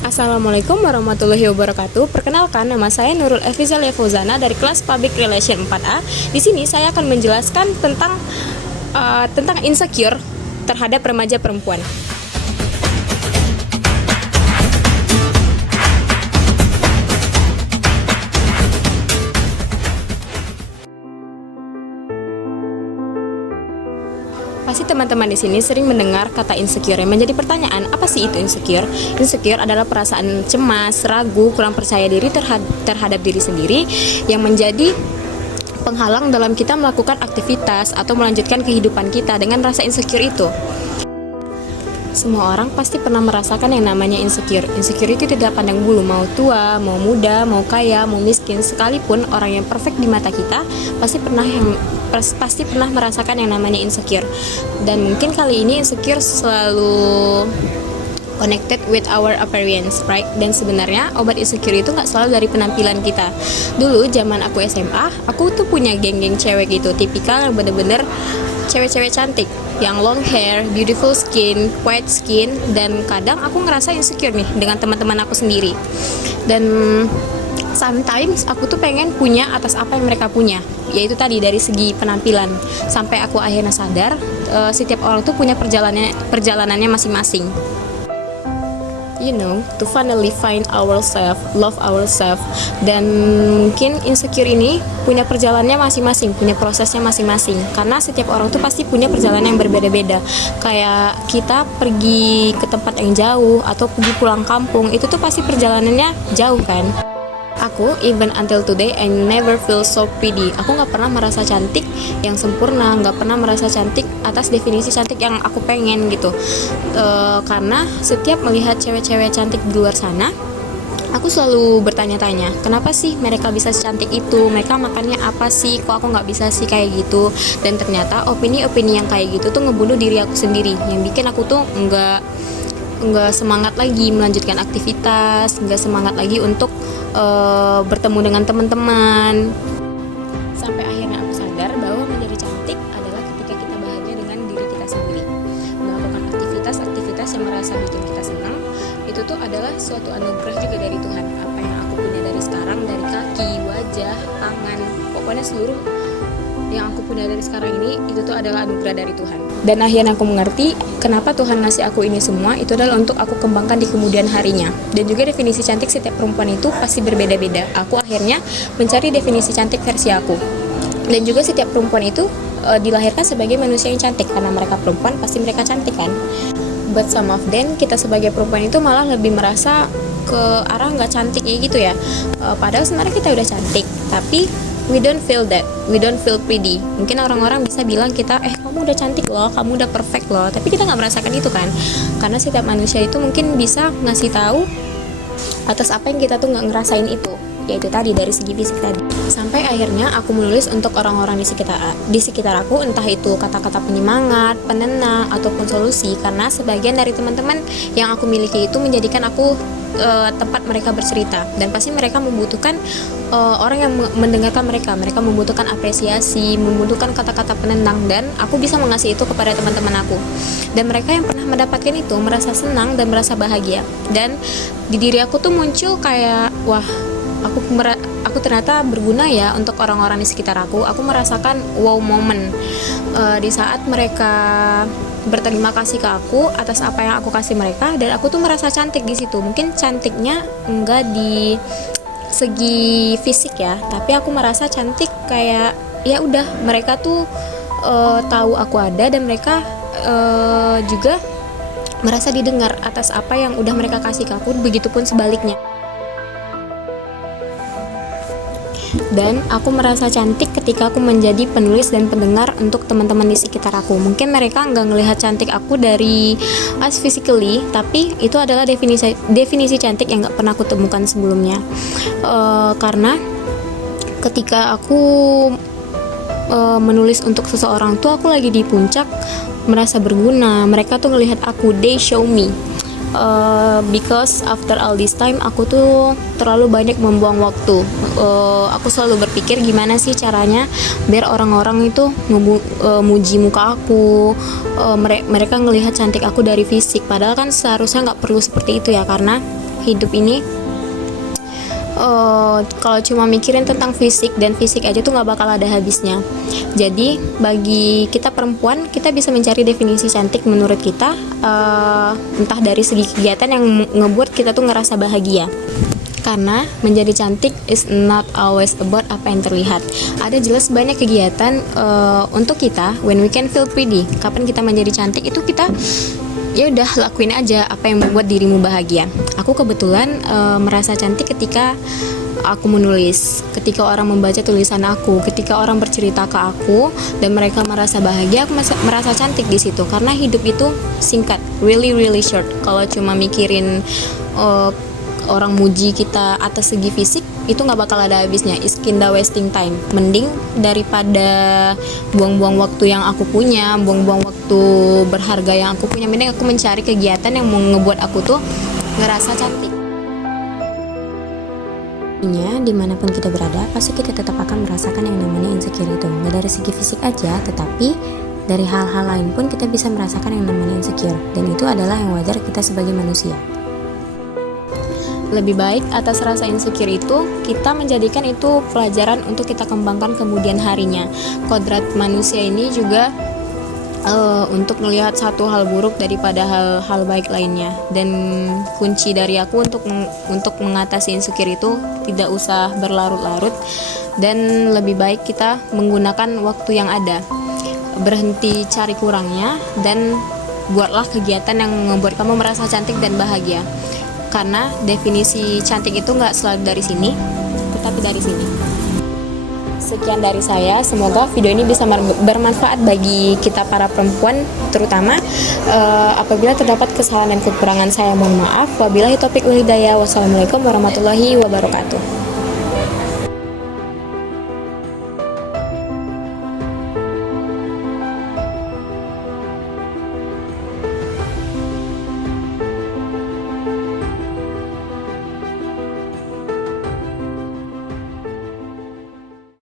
Assalamualaikum warahmatullahi wabarakatuh. Perkenalkan, nama saya Nurul Efizalia Fauzana dari kelas Public Relation 4A. Di sini saya akan menjelaskan tentang insecure terhadap remaja perempuan. Pasti teman-teman di sini sering mendengar kata insecure. Yang menjadi pertanyaan, apa sih itu insecure? Insecure adalah perasaan cemas, ragu, kurang percaya diri terhadap diri sendiri yang menjadi penghalang dalam kita melakukan aktivitas atau melanjutkan kehidupan kita dengan rasa insecure itu. Semua orang pasti pernah merasakan yang namanya insecure. Insecure itu tidak pandang bulu, mau tua, mau muda, mau kaya, mau miskin. Sekalipun orang yang perfect di mata kita pasti pernah merasakan yang namanya insecure. Dan mungkin kali ini insecure selalu connected with our appearance, right? Dan sebenarnya obat insecure itu nggak selalu dari penampilan kita. Dulu zaman aku SMA, aku tuh punya geng-geng cewek gitu, tipikal yang bener-bener cewek-cewek cantik, yang long hair, beautiful skin, white skin, dan kadang aku ngerasa insecure nih dengan teman-teman aku sendiri. Dan sometimes aku tuh pengen punya atas apa yang mereka punya, yaitu tadi dari segi penampilan. Sampai aku akhirnya sadar, setiap orang tuh punya perjalanannya masing-masing. To finally find ourselves, love ourselves. Dan mungkin insecure ini punya perjalanannya masing-masing, punya prosesnya masing-masing. Karena setiap orang tuh pasti punya perjalanan yang berbeda-beda. Kayak kita pergi ke tempat yang jauh atau pergi pulang kampung, itu tuh pasti perjalanannya jauh kan. Aku, even until today, I never feel so pretty. Aku gak pernah merasa cantik yang sempurna, gak pernah merasa cantik atas definisi cantik yang aku pengen gitu. Karena setiap melihat cewek-cewek cantik di luar sana, aku selalu bertanya-tanya, kenapa sih mereka bisa secantik itu? Mereka makannya apa sih? Kok aku gak bisa sih kayak gitu? Dan ternyata opini-opini yang kayak gitu tuh ngebunuh diri aku sendiri, yang bikin aku tuh nggak semangat lagi melanjutkan aktivitas, nggak semangat lagi untuk bertemu dengan teman-teman. Sampai akhirnya aku sadar bahwa menjadi cantik adalah ketika kita bahagia dengan diri kita sendiri, melakukan aktivitas yang merasa bikin kita senang. Itu tuh adalah suatu anugerah juga dari Tuhan. Apa yang aku punya dari sekarang, dari kaki, wajah, tangan, pokoknya seluruh yang aku punya dari sekarang ini, itu tuh adalah anugerah dari Tuhan. Dan akhirnya aku mengerti kenapa Tuhan ngasih aku ini semua, itu adalah untuk aku kembangkan di kemudian harinya. Dan juga definisi cantik setiap perempuan itu pasti berbeda-beda. Aku akhirnya mencari definisi cantik versi aku. Dan juga setiap perempuan itu dilahirkan sebagai manusia yang cantik, karena mereka perempuan pasti mereka cantik kan. But some of them, kita sebagai perempuan itu malah lebih merasa ke arah nggak cantik ya gitu ya. Padahal sebenarnya kita udah cantik, tapi we don't feel that, we don't feel pretty. Mungkin orang-orang bisa bilang kita, kamu udah cantik loh, kamu udah perfect loh, tapi kita nggak merasakan itu kan. Karena setiap manusia itu mungkin bisa ngasih tahu atas apa yang kita tuh nggak ngerasain itu, yaitu tadi dari segi fisik tadi. Sampai akhirnya aku menulis untuk orang-orang di sekitar aku, entah itu kata-kata penyemangat, penenang, ataupun solusi. Karena sebagian dari teman-teman yang aku miliki itu menjadikan aku tempat mereka bercerita, dan pasti mereka membutuhkan orang yang mendengarkan mereka membutuhkan apresiasi, membutuhkan kata-kata penenang, dan aku bisa mengasih itu kepada teman-teman aku. Dan mereka yang pernah mendapatkan itu merasa senang dan merasa bahagia. Dan di diri aku tuh muncul kayak, wah, aku ternyata berguna ya untuk orang-orang di sekitar aku. Aku merasakan wow moment di saat mereka berterima kasih ke aku atas apa yang aku kasih mereka, dan aku tuh merasa cantik di situ. Mungkin cantiknya enggak di segi fisik ya, tapi aku merasa cantik kayak ya udah, mereka tuh tahu aku ada, dan mereka juga merasa didengar atas apa yang udah mereka kasih ke aku. Begitupun sebaliknya. Dan aku merasa cantik ketika aku menjadi penulis dan pendengar untuk teman-teman di sekitar aku. Mungkin mereka nggak ngelihat cantik aku dari us physically, tapi itu adalah definisi cantik yang nggak pernah aku temukan sebelumnya. Karena ketika aku menulis untuk seseorang tuh, aku lagi di puncak merasa berguna. Mereka tuh ngelihat aku, they show me. Because after all this time, aku tuh terlalu banyak membuang waktu. Aku selalu berpikir gimana sih caranya biar orang-orang itu muji muka aku, mereka ngelihat cantik aku dari fisik. Padahal kan seharusnya nggak perlu seperti itu ya, karena hidup ini kalau cuma mikirin tentang fisik dan fisik aja tuh nggak bakal ada habisnya. Jadi bagi kita perempuan, kita bisa mencari definisi cantik menurut kita, entah dari segi kegiatan yang ngebuat kita tuh ngerasa bahagia. Karena menjadi cantik is not always about apa yang terlihat. Ada jelas banyak kegiatan untuk kita when we can feel pretty. Kapan kita menjadi cantik itu kita ya udah lakuin aja apa yang membuat dirimu bahagia. Aku kebetulan merasa cantik ketika aku menulis, ketika orang membaca tulisan aku, ketika orang bercerita ke aku dan mereka merasa bahagia, aku merasa cantik di situ. Karena hidup itu singkat, really short. Kalau cuma mikirin orang muji kita atas segi fisik, itu nggak bakal ada habisnya. It's kinda wasting time. Mending daripada buang-buang waktu yang aku punya, buang-buang waktu berharga yang aku punya, mending aku mencari kegiatan yang mau ngebuat aku tuh ngerasa cantik. Dimanapun kita berada, pasti kita tetap akan merasakan yang namanya insecure itu. Nggak dari segi fisik aja, tetapi dari hal-hal lain pun kita bisa merasakan yang namanya insecure. Dan itu adalah yang wajar kita sebagai manusia. Lebih baik atas rasa insecure itu, kita menjadikan itu pelajaran untuk kita kembangkan kemudian harinya. Kodrat manusia ini juga untuk melihat satu hal buruk daripada hal baik lainnya. Dan kunci dari aku untuk mengatasi insecure itu, tidak usah berlarut-larut dan lebih baik kita menggunakan waktu yang ada. Berhenti cari kurangnya dan buatlah kegiatan yang membuat kamu merasa cantik dan bahagia. Karena definisi cantik itu nggak selalu dari sini, tetapi dari sini. Sekian dari saya, semoga video ini bisa bermanfaat bagi kita para perempuan, terutama apabila terdapat kesalahan dan kekurangan saya mohon maaf. Wabillahi taufiq wal hidayah. Wassalamualaikum warahmatullahi wabarakatuh.